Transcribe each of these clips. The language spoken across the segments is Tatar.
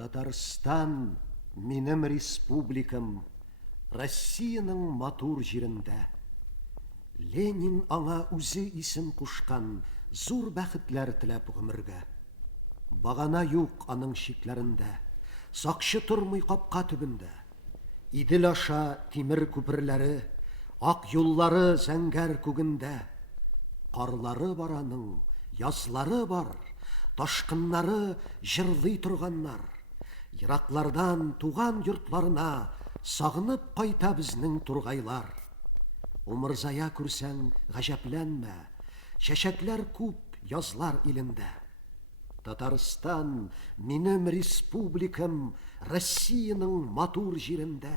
Татарстан минем республикам, Россияның матур җирендә. Ленин аңа үзе исем кушкан, зур бәхетләр теләп гомергә. Багана юк аның шикләрендә, сакчы тормый капка төбендә. Идел аша тимер күперләре, ак юллары зәңгәр күгендә. Карлары бар аның, язлары бар, ташкыннары җырлый торганнар. Ераклардан туган йортларына сагынып кайта безнең тургайлар. Умырзая күрсәң, гаҗәпләнмә, чәчәкләр күп язлар илендә. Татарстан минем республикам, Россияның матур җирендә.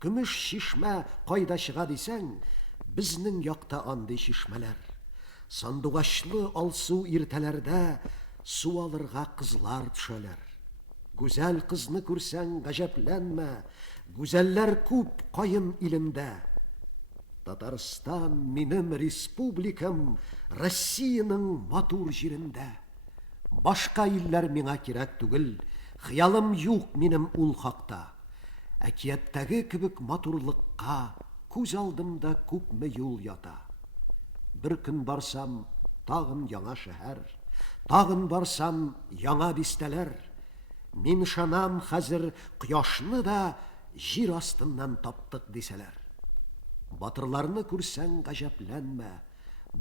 Көмеш чишмә кайда чыга дисәң, безнең якта андый чишмәләр. Сандугачлы алсу иртәләрдә су алырга кызлар төшәләр. Гүзәл кызны күрсәң, гаҗәпләнмә, гүзәлләр күп каен илендә. Татарстан минем республикам, Россияның матур җирендә. Башка илләр миңа кирәк түгел, хыялым юк минем ул хакта. Әкияттәге кебек матурлыкка күз алдымда күпме юл ята. Бер көн барсам, тагын яңа шәһәр, тагын барсам, яңа бистәләр. Мин шанам хәзер кояшны да җир астыннан таптык дисәләр. Батырларны күрсәң, гаҗәпләнмә,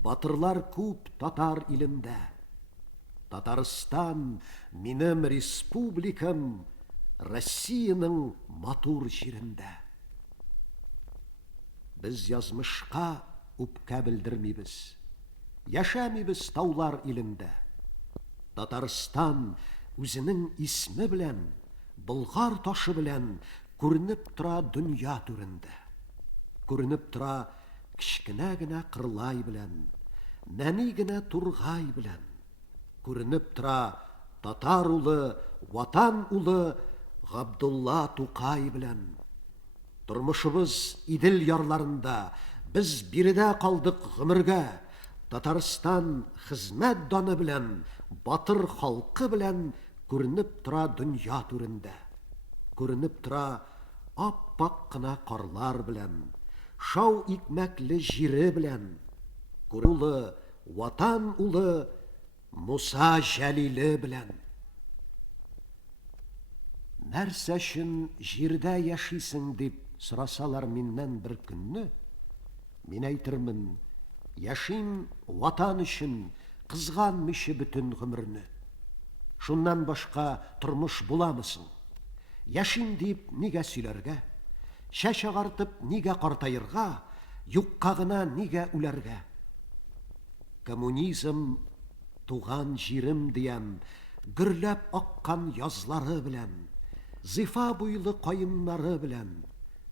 батырлар күп татар илендә. Татарстан минем республикам, Россияның матур җирендә. Без язмышка үпкә белдермибез, яшәмибез таулар илендә. Татарстан үзенең исме белән, Болгар ташы белән күренеп тора дөнья түрендә. Күренеп тора кечкенә генә Кырлай белән, нәни генә Тургай белән. Күренеп тора татар улы, ватан улы Габдулла Тукай белән. Тормышыбыз Идел ярларында, без биредә калдык гомергә. Татарстан хезмәт даны белән, батыр халкы белән күренеп тора дөнья түрендә. Күренеп тора ап-ак кына карлар белән, шау икмәкле җире белән. Күрулы, ватан улы Муса Җәлиле белән. Нәрсә өчен җирдә яшисең дип сорасалар миннән бер көнне, мин әйтермен, яшим ватан өчен, кызганмыйчы бөтен гомерне. Шуннан башка тормыш буламысың? Яшим дип нигә сөйләргә? Чәч агартып нигә картаерга? Юкка гына нигә үләргә? Коммунизм туган җирем диям, гөрләп аккан язлары белән, зифа буйлы каеннары белән,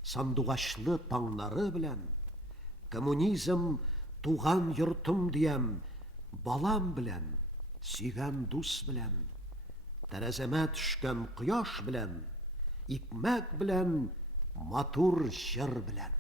сандугачлы таңнары белән. Коммунизм туган йортым диям, балам белән, сөйгән дус белән, тәрәзәмә төшкән кояш белән, икмәк белән, матур җыр белән.